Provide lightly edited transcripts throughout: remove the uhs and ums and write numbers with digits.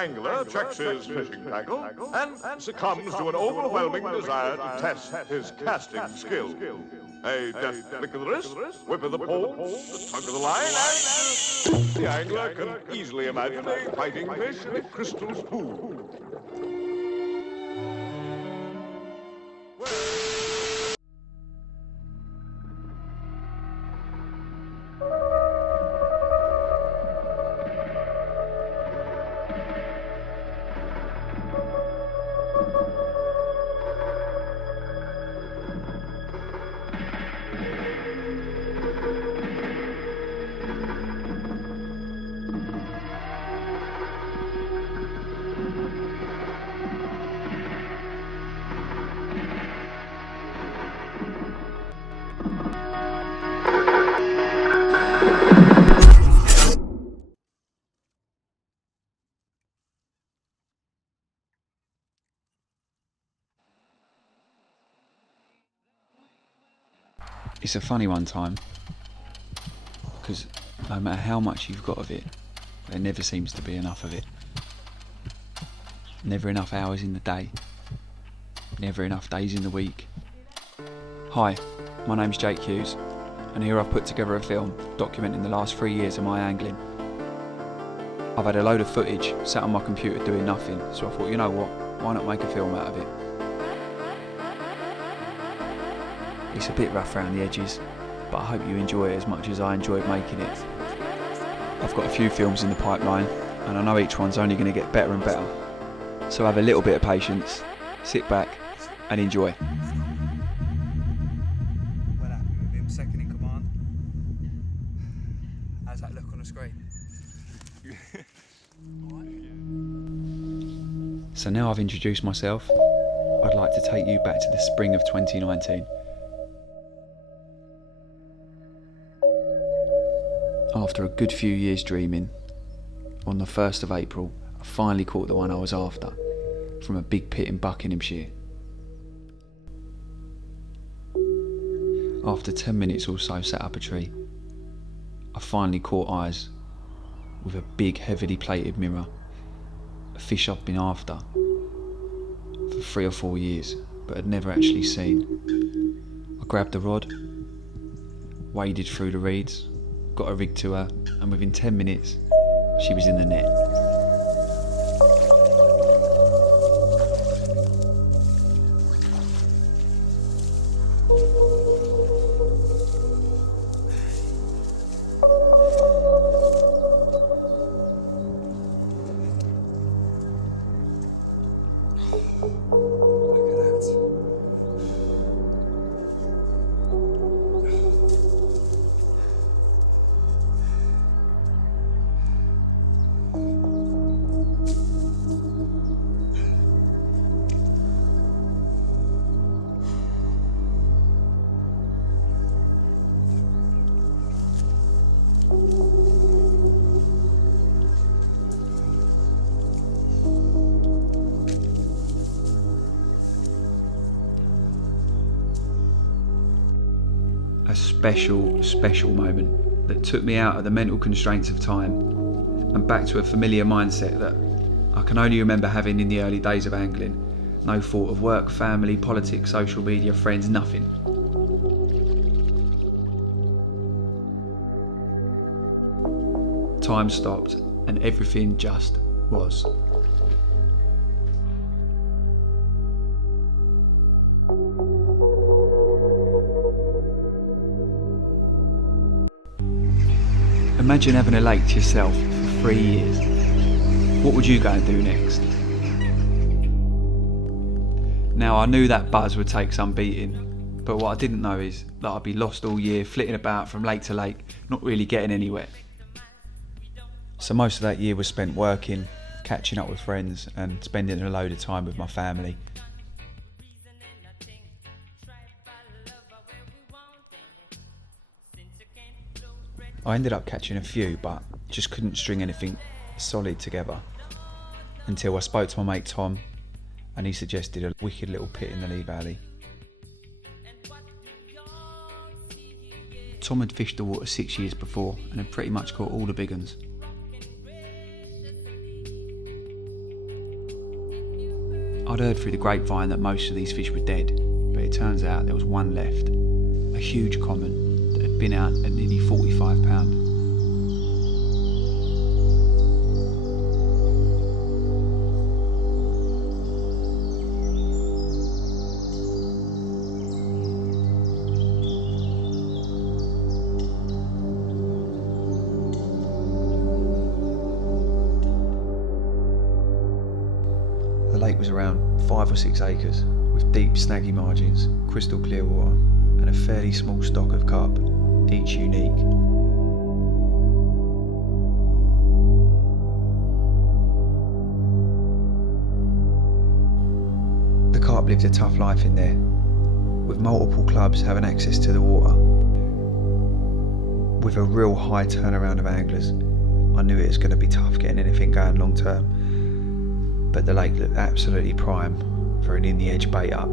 angler checks his fishing tackle and succumbs to an overwhelming desire to test his casting skill. A deft flick of the wrist, whip of the paws, a tug of the line, and the angler can easily imagine a fighting fish in a crystal pool. It's a funny one time, because no matter how much you've got of it, there never seems to be enough of it. Never enough hours in the day, never enough days in the week. Hi, my name's Jake Hughes, and here I've put together a film documenting the last 3 years of my angling. I've had a load of footage sat on my computer doing nothing, so I thought, you know what, why not make a film out of it? It's a bit rough around the edges, but I hope you enjoy it as much as I enjoyed making it. I've got a few films in the pipeline, and I know each one's only going to get better and better. So have a little bit of patience, sit back and enjoy. Well happy with him, second in command. How's that look on the screen? So now I've introduced myself, I'd like to take you back to the spring of 2019. After a good few years dreaming, on the 1st of April, I finally caught the one I was after, from a big pit in Buckinghamshire. After 10 minutes or so sat up a tree, I finally caught eyes with a big heavily plated mirror, a fish I've been after for 3 or 4 years, but had never actually seen. I grabbed the rod, waded through the reeds, got a rig to her, and within 10 minutes she was in the net. A special moment that took me out of the mental constraints of time and back to a familiar mindset that I can only remember having in the early days of angling. No thought of work, family, politics, social media, friends, nothing. Time stopped and everything just was. Imagine having a lake to yourself for 3 years. What would you go and do next? Now I knew that buzz would take some beating, but what I didn't know is that I'd be lost all year, flitting about from lake to lake, not really getting anywhere. So most of that year was spent working, catching up with friends and spending a load of time with my family. I ended up catching a few, but just couldn't string anything solid together until I spoke to my mate Tom, and he suggested a wicked little pit in the Lee Valley. Tom had fished the water 6 years before and had pretty much caught all the big uns. I'd heard through the grapevine that most of these fish were dead, but it turns out there was one left, a huge common that had been out at nearly 45 pound. The lake was around 5 or 6 acres, with deep snaggy margins, crystal clear water, and a fairly small stock of carp, each unique. The carp lived a tough life in there, with multiple clubs having access to the water. With a real high turnaround of anglers, I knew it was going to be tough getting anything going long term. But the lake looked absolutely prime for an in-the-edge bait up.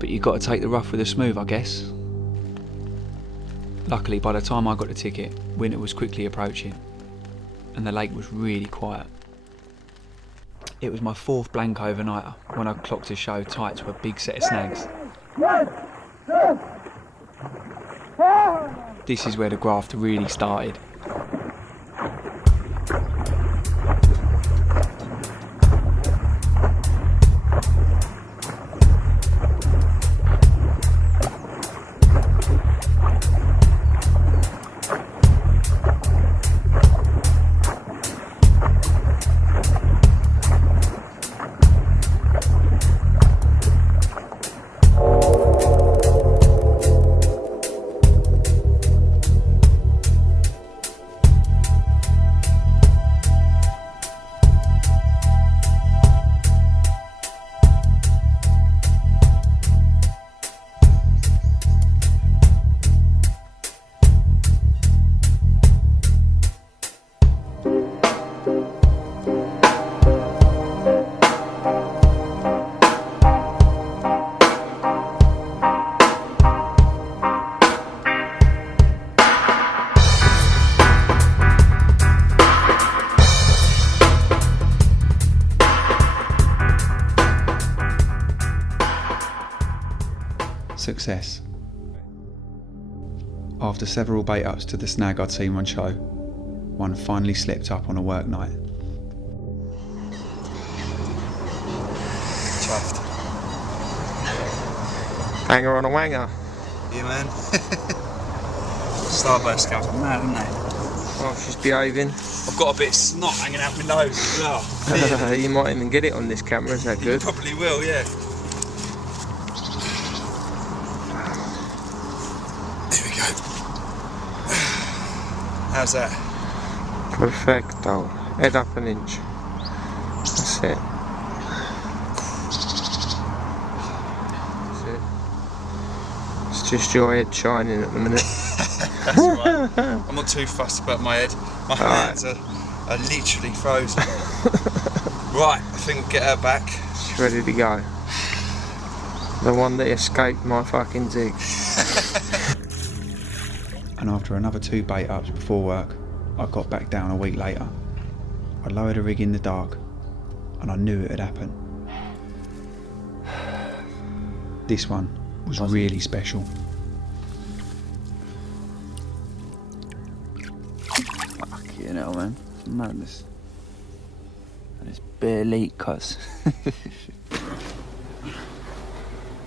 But you got to take the rough with the smooth, I guess. Luckily, by the time I got the ticket, winter was quickly approaching, and the lake was really quiet. It was my 4th blank overnighter when I clocked a show tight to a big set of snags. This is where the graft really started. Success. After several bait ups to the snag I'd seen on show, one finally slipped up on a work night. Chuffed. Hanger on a wanger. Yeah, man. Starburst scouts are mad, aren't they? Oh, she's behaving. I've got a bit of snot hanging out my nose as well. You might even get it on this camera, is that You good? probably will, yeah. There we go. How's that? Perfecto. Head up an inch. That's it. That's it. It's just your head shining at the minute. That's right. I'm not too fussed about my head. My hands are literally frozen. Right, I think we'll get her back. She's ready to go. The one that escaped my fucking zig. And after another 2 bait ups before work, I got back down a week later. I lowered a rig in the dark, and I knew it had happened. This one was really special. Fucking hell, man. It's madness. And it's bare leak, cuz.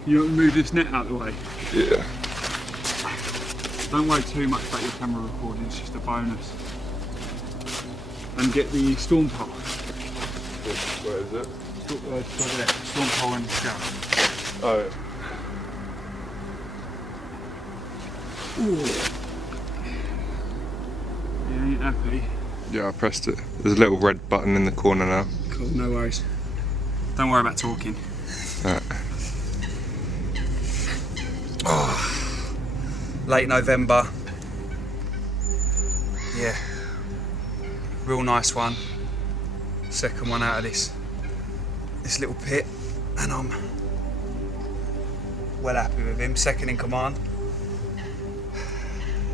You want to move this net out of the way? Yeah. Don't worry too much about your camera recording, it's just a bonus. And get the storm pole. Where is it? Over there. Storm pole and the scout. Oh, You ain't happy? Yeah, I pressed it. There's a little red button in the corner now. Cool, no worries. Don't worry about talking. Right. Oh, late November. Yeah. Real nice one. Second one out of this little pit, and I'm well happy with him. Second in command.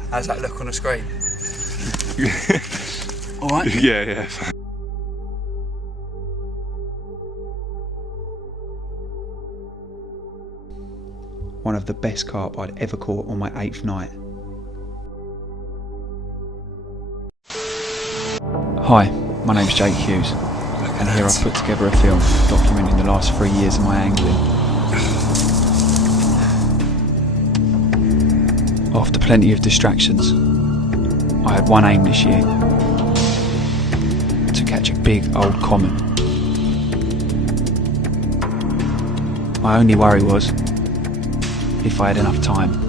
How's that look on the screen? Alright? Yeah. One of the best carp I'd ever caught on my 8th night. Hi, my name's Jake Hughes, and here I've put together a film documenting the last 3 years of my angling. After plenty of distractions, I had one aim this year: to catch a big old common. My only worry was if I had enough time.